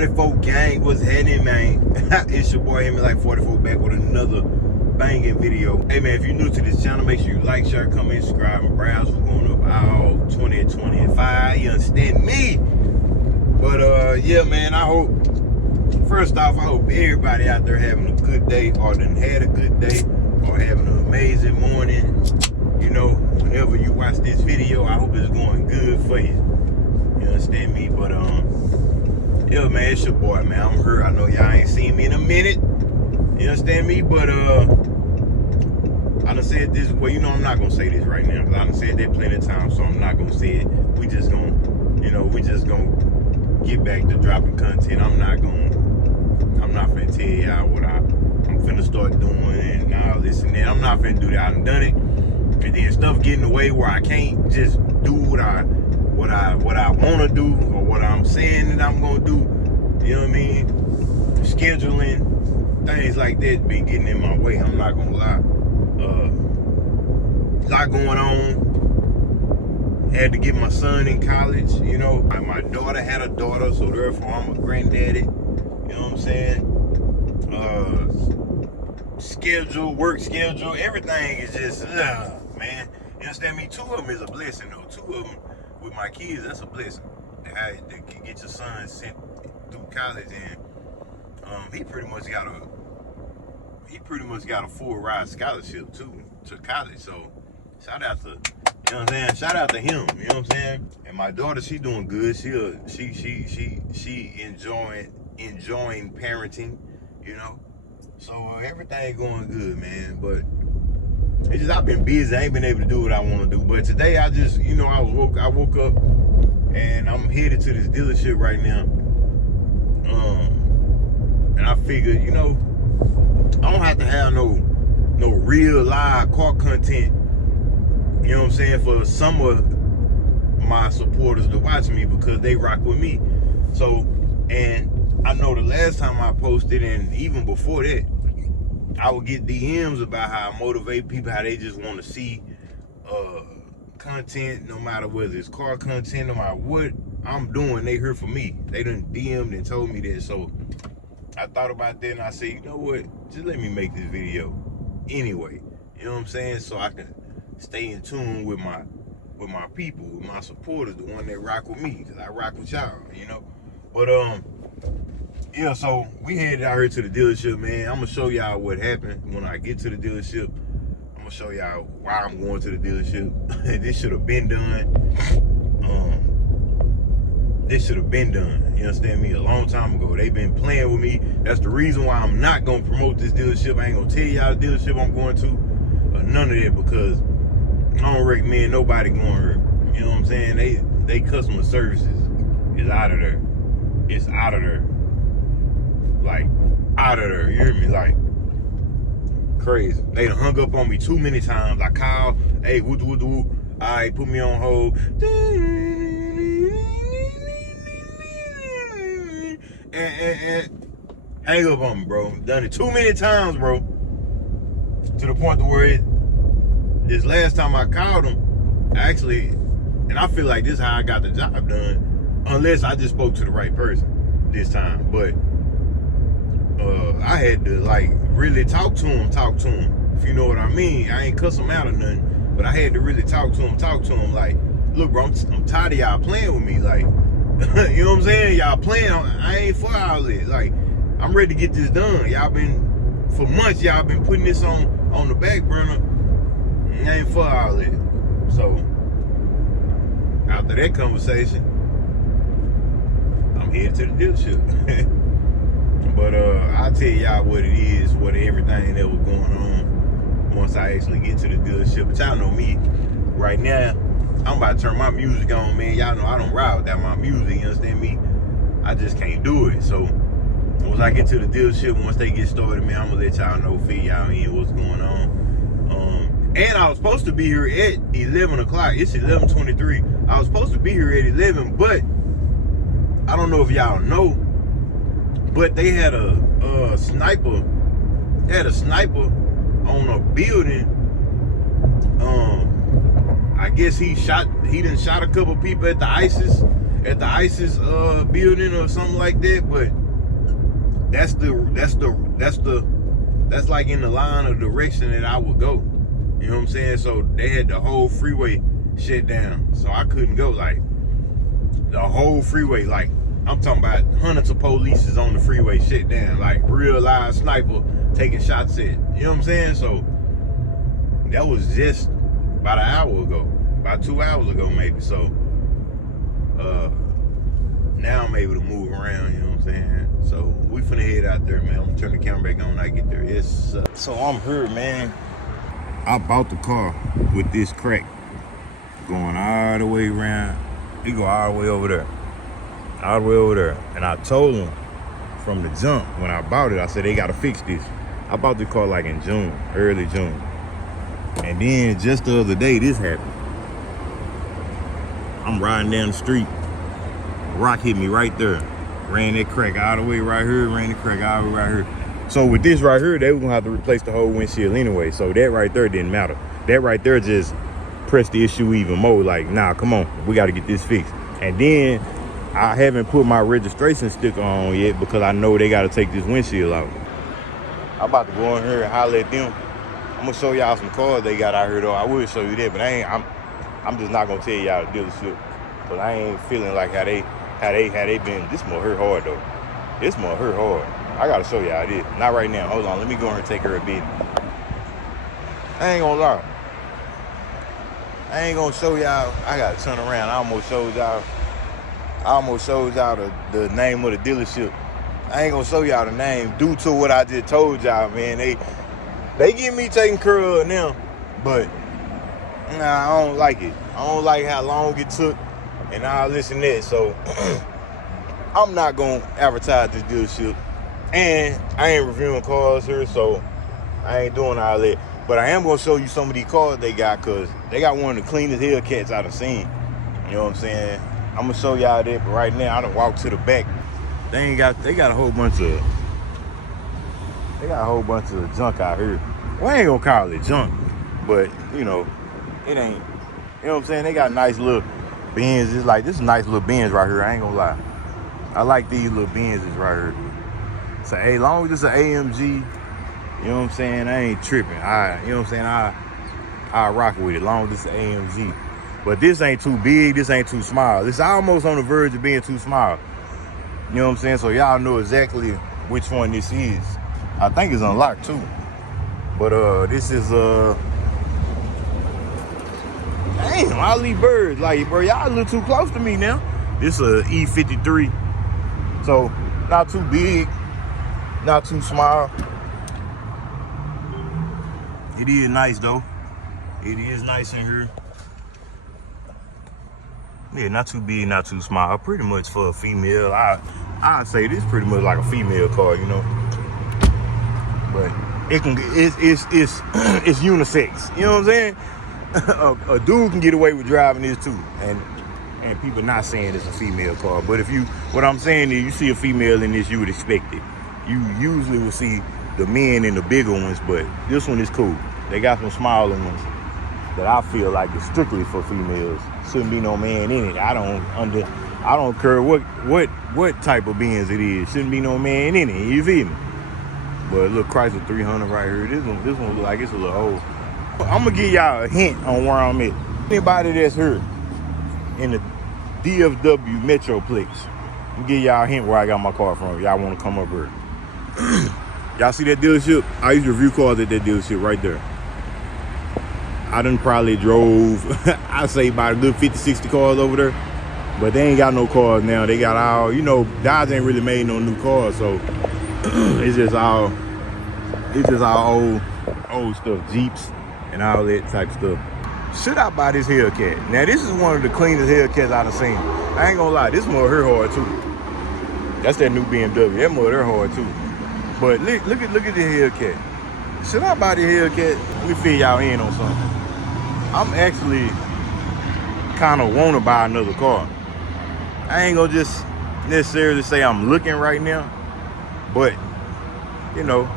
Hemi-Life44 gang, what's happening, man? It's your boy Hemi-Life44 back with another banging video. Hey man, if you're new to this channel, make sure you like, share, comment, subscribe, and browse. We're going up all 2025. You understand me? But yeah, man, I hope, first off, I hope everybody out there having a good day, or done had a good day, or having an amazing morning. You know, whenever you watch this video, I hope it's going good for you. You understand me? But yeah, man, it's your boy, man. I'm here. I know y'all ain't seen me in a minute. You understand me? But I done said this. Well, you know, I'm not gonna say this right now because I done said that plenty of times, so I'm not gonna say it. We just gonna, you know, get back to dropping content. I'm not finna tell y'all what I'm finna start doing and all this and that. I'm not finna do that. I done done it, and then stuff get in the way where I can't just do what I want to do, or what I'm saying that I'm gonna do. You know what I mean? Scheduling, things like that been getting in my way. I'm not gonna lie. A lot going on. Had to get my son in college. You know, my daughter had a daughter, so therefore I'm a granddaddy. You know what I'm saying? Schedule, work schedule, everything is just man. You understand me? Two of them is a blessing though. Two of them with my kids, that's a blessing. They can get your son sent through college, and he pretty much got a full ride scholarship too to college. So shout out to, you know what I'm saying? Shout out to him. You know what I'm saying? And my daughter, she doing good. She enjoying parenting. You know, so everything going good, man. But it's just I've been busy. I ain't been able to do what I want to do. But today I just, you know, I woke up and I'm headed to this dealership right now. And I figured, you know, I don't have to have no real live car content, you know what I'm saying, for some of my supporters to watch me because they rock with me. So, and I know the last time I posted, and even before that, I would get DMs about how I motivate people, how they just want to see content, no matter whether it's car content, no matter what I'm doing, they here for me. They done DM'd and told me that. So I thought about that and I said, you know what, just let me make this video anyway. You know what I'm saying? So I can stay in tune with my people, with my supporters, the one that rock with me, because I rock with y'all, you know. But yeah, so we headed out here to the dealership, man. I'm gonna show y'all what happened when I get to the dealership. I'm gonna show y'all why I'm going to the dealership. This should have been done. This should have been done, you understand me, a long time ago. They've been playing with me. That's the reason why I'm not gonna promote this dealership. I ain't gonna tell y'all the dealership I'm going to, or none of that, because I don't recommend nobody going here. You know what I'm saying? They customer services is out of there. It's out of there. Like, out of there, you hear me? Like, crazy. They done hung up on me too many times. I called, hey, woo. All right, put me on hold. And hang up on me, bro. Done it too many times, bro. To the point to where this last time I called them, actually, and I feel like this is how I got the job done, unless I just spoke to the right person this time. But I had to like really talk to him, if you know what I mean. I ain't cuss him out or nothing, but I had to really talk to him like, look, bro, I'm tired of y'all playing with me. Like, you know what I'm saying? Y'all playing, I ain't for all this. Like, I'm ready to get this done. Y'all been, for months, y'all been putting this on the back burner. I ain't for all this. So, after that conversation, I'm headed to the dealership. But I'll tell y'all what it is, what everything that was going on once I actually get to the dealership. But y'all know me right now. I'm about to turn my music on, man. Y'all know I don't ride without my music, you understand me? I just can't do it. So once I get to the dealership, once they get started, man, I'm gonna let y'all know, fill y'all in what's going on. And I was supposed to be here at 11 o'clock. It's 11:23. I was supposed to be here at 11, but I don't know if y'all know, but they had a sniper. They had a sniper on a building. I guess he done shot a couple people at the ISIS at the ISIS building or something like that, but that's like in the line of direction that I would go. You know what I'm saying? So they had the whole freeway shut down, so I couldn't go. Like the whole freeway, like I'm talking about hundreds of police is on the freeway shut down, like real live sniper taking shots at. You know what I'm saying? So that was just about an hour ago, about 2 hours ago maybe. So now I'm able to move around, you know what I'm saying? So we finna head out there, man. I'm gonna turn the camera back on when I get there. Yes, so I'm here, man. I bought the car with this crack going all the way around. It go all the way over there. All the way over there. And I told them from the jump when I bought it, I said they gotta fix this. I bought the car like in June, early June. And then just the other day, this happened. I'm riding down the street. Rock hit me right there. Ran that crack all the way right here, ran the crack all the way right here. So with this right here, they were gonna have to replace the whole windshield anyway. So that right there didn't matter. That right there just pressed the issue even more. Like, nah, come on, we gotta get this fixed. And then I haven't put my registration sticker on yet because I know they gotta take this windshield out. I'm about to go in here and holler at them. I'm gonna show y'all some cars they got out here though. I will show you that, but I'm just not gonna tell y'all the dealership. Cause I ain't feeling like how they been. This more hurt hard though. This more hurt hard. I gotta show y'all this. Not right now. Hold on. Let me go and take her a bit. I ain't gonna lie. I ain't gonna show y'all. I gotta turn around. I almost showed y'all the name of the dealership. I ain't gonna show y'all the name due to what I just told y'all, man. They get me taking care of now, but nah, I don't like it. I don't like how long it took and all this and that. So I'm not gonna advertise this dealership. And I ain't reviewing cars here, so I ain't doing all that. But I am gonna show you some of these cars they got, cause they got one of the cleanest Hellcats I've seen. You know what I'm saying? I'm gonna show y'all that, but right now I done walked to the back. They got a whole bunch of junk out here. Well, I ain't gonna call it junk, but you know, it ain't, you know what I'm saying? They got nice little Benz. It's like, this is a nice little Benz right here, I ain't gonna lie. I like these little Benzes right here. So, hey, as long as it's an AMG, you know what I'm saying, I ain't tripping. You know what I'm saying, I rock with it, as long as it's an AMG. But this ain't too big, this ain't too small. It's almost on the verge of being too small. You know what I'm saying? So y'all know exactly which one this is. I think it's unlocked too. But this is damn, all these birds, like, bro, y'all a little too close to me now. This is a E53. So not too big, not too small. It is nice though. It is nice in here. Yeah, not too big, not too small. Pretty much for a female. I'd say this pretty much like a female car, you know. But it's unisex. You know what I'm saying? A dude can get away with driving this too, and people not saying it's a female car. But what I'm saying is, you see a female in this, you would expect it. You usually will see the men in the bigger ones, but this one is cool. They got some smaller ones that I feel like is strictly for females. Shouldn't be no man in it. I don't care what type of Benz it is. Shouldn't be no man in it. You feel me? But look, Chrysler 300 right here. This one look like it's a little old. I'm gonna give y'all a hint on where I'm at. Anybody that's here in the DFW Metroplex, I'm gonna give y'all a hint where I got my car from. Y'all wanna come up here? Y'all see that dealership? I used to review cars at that dealership right there. I done probably drove, I say about a good 50, 60 cars over there. But they ain't got no cars now. They got all, you know, Dodge ain't really made no new cars, so it's just all old stuff, Jeeps and all that type stuff. Should I buy this Hellcat? Now this is one of the cleanest Hellcats I've seen. I ain't gonna lie, this more her hard too. That's that new BMW. That more her hard too. But look at the Hellcat. Should I buy the Hellcat? Let me fill y'all in on something. I'm actually kind of want to buy another car. I ain't gonna just necessarily say I'm looking right now, but you know,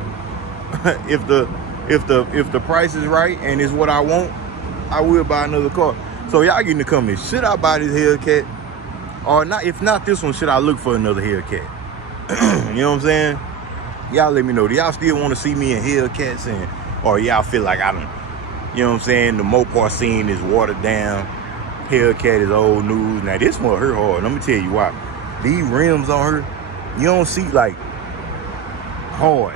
if the price is right and it's what I want, I will buy another car. So y'all get in the comments, should I buy this Hellcat? Or not, if not this one, should I look for another Hellcat? You know what I'm saying? Y'all let me know. Do y'all still want to see me in Hellcats, and or y'all feel like I don't, you know what I'm saying, the Mopar scene is watered down, Hellcat is old news. Now this one hurt hard. Let me tell you why. These rims on her, you don't see like hard.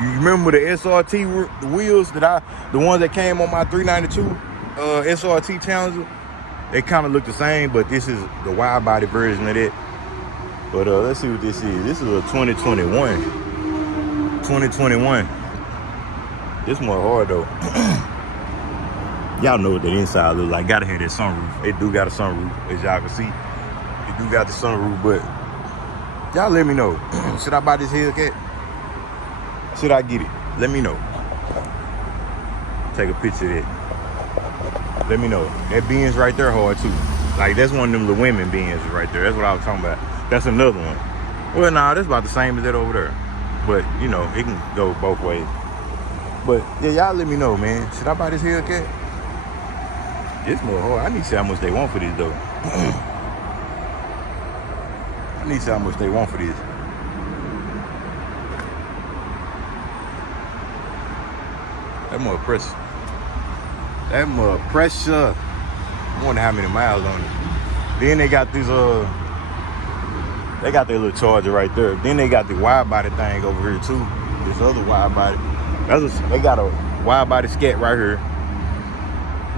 You remember the SRT wheels that the ones that came on my 392 SRT Challenger? They kind of look the same, but this is the wide body version of it. But let's see what this is. This is a 2021. 2021. This one hard though. Y'all know what the inside look like. Gotta have that sunroof. It do got a sunroof, as y'all can see. It do got the sunroof, but y'all let me know. Should I buy this Hellcat? Should I get it? Let me know. Take a picture of that. Let me know. That Benz right there hard too. Like that's one of them the women Benz right there. That's what I was talking about. That's another one. Well, nah, that's about the same as that over there. But you know, it can go both ways. But yeah, y'all let me know, man. Should I buy this Hellcat? It's more hard. I need to see how much they want for this though. I need to see how much they want for this. That more pressure. That more pressure. I wonder how many miles on it. Then they got these they got their little Charger right there. Then they got the wide body thing over here too. This other wide body. They got a wide body Scat right here,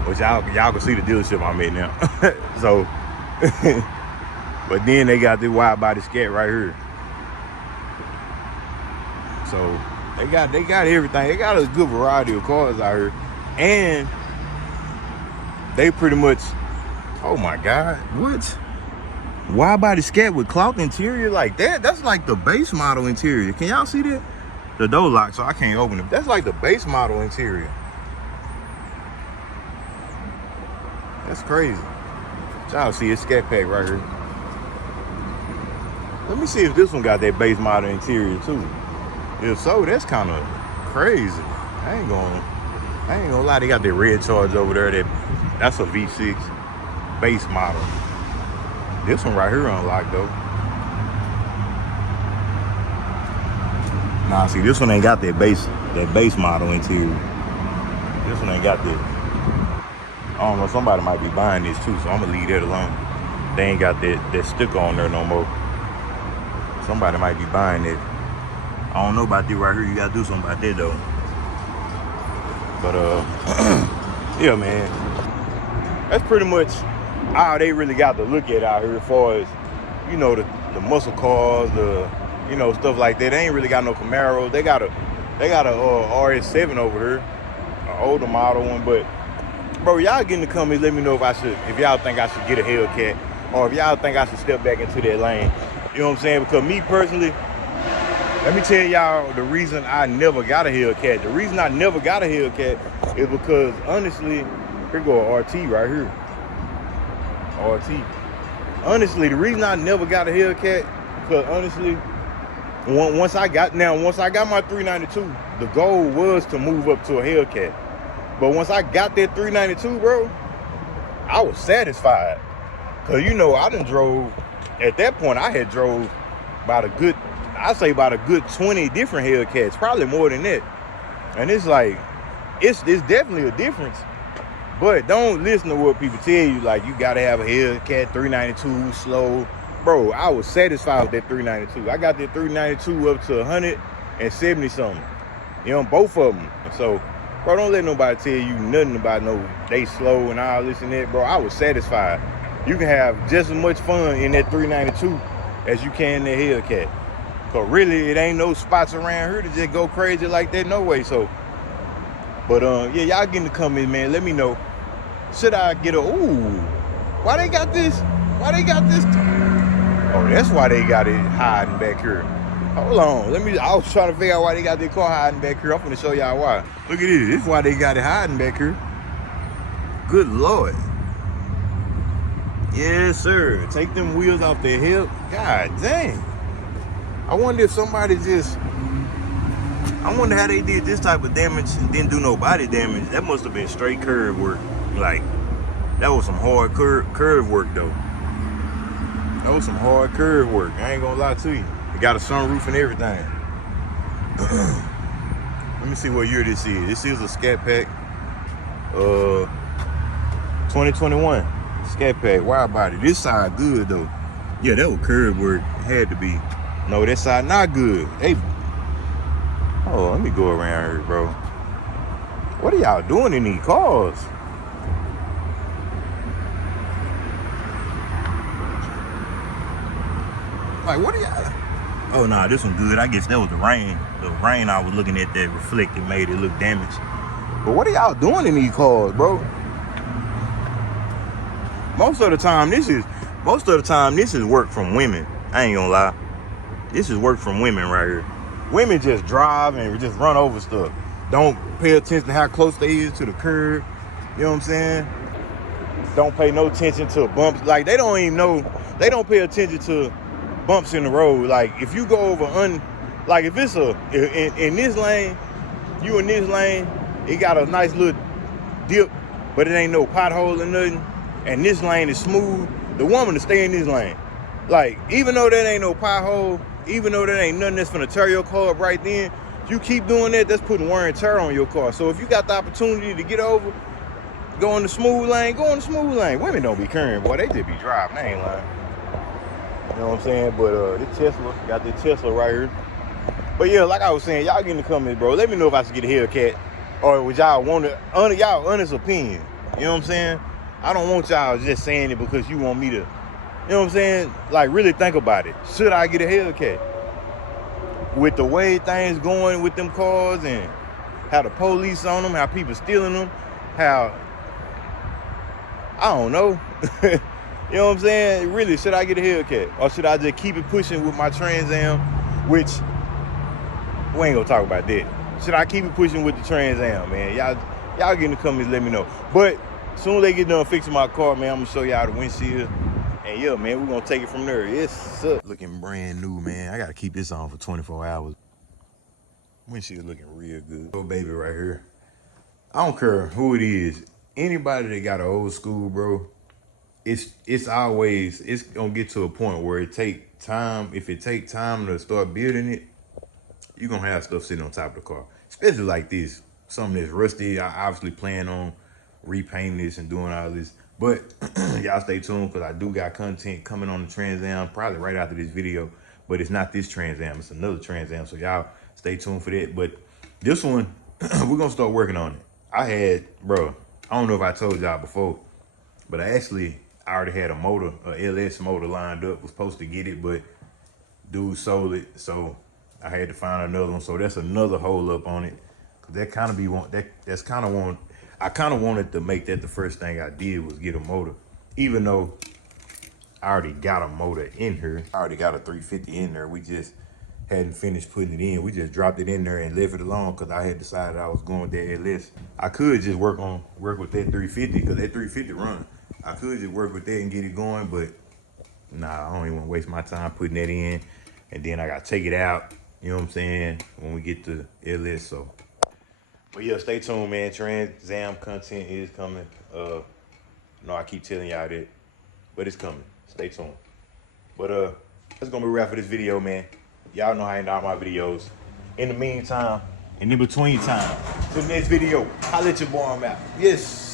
which y'all can see the dealership I'm at now. So, but then they got the wide body Scat right here. So they got everything. They got a good variety of cars out here, and they pretty much. Oh my God, what? Wide body Scat with cloth interior like that? That's like the base model interior. Can y'all see that? The door lock, so I can't open it. That's like the base model interior. That's crazy. Y'all see a Scat pack right here. Let me see if this one got that base model interior too. If so, that's kind of crazy. I ain't gonna lie. They got that red Charge over there. That's a V6 base model. This one right here unlocked though. Nah, see, this one ain't got that base model interior. This one ain't got that. I don't know, somebody might be buying this too, so I'm gonna leave that alone. They ain't got that sticker on there no more. Somebody might be buying it. I don't know about this right here. You gotta do something about that though. But yeah, man. That's pretty much all they really got to look at out here as far as, you know, the muscle cars, you know, stuff like that. They ain't really got no Camaros. They got a RS7 over here, an older model one. But bro, y'all get in the comments, let me know if y'all think I should get a Hellcat, or if y'all think I should step back into that lane. You know what I'm saying? Because me personally, let me tell y'all the reason I never got a Hellcat. The reason I never got a Hellcat is because honestly, here go a RT right here. RT. Honestly, the reason I never got a Hellcat, because honestly, once I got my 392, the goal was to move up to a Hellcat. But once I got that 392, bro, I was satisfied. Cause you know, I done drove, at that point I had drove about a good 20 different Hellcats, probably more than that. And it's like, it's definitely a difference. But don't listen to what people tell you, like you gotta have a Hellcat 392 slow. Bro, I was satisfied with that 392. I got that 392 up to 170 something. You know, both of them. So, bro, don't let nobody tell you nothing about they slow and all this and that, bro. I was satisfied. You can have just as much fun in that 392 as you can in that Hellcat. Cause really, it ain't no spots around here to just go crazy like that, no way. So, but yeah, y'all get in the comments, man. Let me know. Should I get why they got this? Why they got this? Oh, that's why they got it hiding back here. Hold on, I was trying to figure out why they got their car hiding back here. I'm gonna show y'all why. Look at this. This is why they got it hiding back here. Good Lord. Yes, sir. Take them wheels off their hip. God dang. I wonder if somebody I wonder how they did this type of damage and didn't do no body damage. That must have been straight curve work. Like, that was some hard curve work though. That was some hard curve work. I ain't gonna lie to you. It got a sunroof and everything. Let me see what year this is. This is a Scat Pack 2021 Scat Pack wide body. This side good though. Yeah, that was curve work. Had to be. No, that side not good. Hey, oh, let me go around here, bro. What are y'all doing in these cars? Like, what are y'all? Oh, nah, this one good. I guess that was the rain. The rain I was looking at that reflected made it look damaged. But what are y'all doing in these cars, bro? Most of the time, this is work from women. I ain't gonna lie. This is work from women right here. Women just drive and just run over stuff. Don't pay attention to how close they is to the curb. You know what I'm saying? Don't pay no attention to bumps. Like, they don't even know. They don't pay attention to bumps in the road. Like, if you go over like if it's in this lane, you in this lane, it got a nice little dip, but it ain't no pothole or nothing, and this lane is smooth, the woman to stay in this lane. Like, even though that ain't no pothole, even though that ain't nothing that's gonna tear your car up right then, you keep doing that, that's putting wear and tear on your car. So if you got the opportunity to get over, go in the smooth lane, go in the smooth lane. Women don't be caring, boy, they just be driving, they ain't lying. You know what I'm saying? But this Tesla, got this Tesla right here. But yeah, like I was saying, y'all get in the comments, bro. Let me know if I should get a Hellcat, or would y'all want to, y'all honest opinion. You know what I'm saying? I don't want y'all just saying it because you want me to, you know what I'm saying? Like, really think about it. Should I get a Hellcat? With the way things going with them cars and how the police on them, how people stealing them, how, I don't know. You know what I'm saying? Really, should I get a Hellcat? Or should I just keep it pushing with my Trans Am, which, we ain't gonna talk about that. Should I keep it pushing with the Trans Am, man? Y'all get in the comments, let me know. But as soon as they get done fixing my car, man, I'm gonna show y'all the windshield. And yeah, man, we're gonna take it from there. It's looking brand new, man. I gotta keep this on for 24 hours. Windshield looking real good. Oh, baby, right here. I don't care who it is. Anybody that got an old school, bro, it's always, it's gonna get to a point where it take time. If it take time to start building it, you're gonna have stuff sitting on top of the car, especially like this, something that's rusty. I obviously plan on repainting this and doing all this, but y'all stay tuned, because I do got content coming on the Trans Am probably right after this video. But it's not this Trans Am, it's another Trans Am, so y'all stay tuned for that. But this one, we're gonna start working on it. Bro, I don't know if I told y'all before, but I already had a motor, a LS motor lined up, was supposed to get it, but dude sold it, so I had to find another one. So that's another hold up on it. Cause that kind of be one, that's kind of one, I kind of wanted to make that the first thing I did was get a motor. Even though I already got a motor in here. I already got a 350 in there. We just hadn't finished putting it in. We just dropped it in there and left it alone because I had decided I was going with that LS. I could just work with that 350 because that 350 run. I could just work with that and get it going, but nah, I don't even want to waste my time putting that in. And then I got to take it out, you know what I'm saying, when we get to LS, so. But yeah, stay tuned, man. Trans Am content is coming. No, I keep telling y'all that, but it's coming. Stay tuned. But that's gonna be a wrap for this video, man. Y'all know how I end all my videos. In the meantime, and in between time, to the next video, holla at your boy, I'm out. Yes.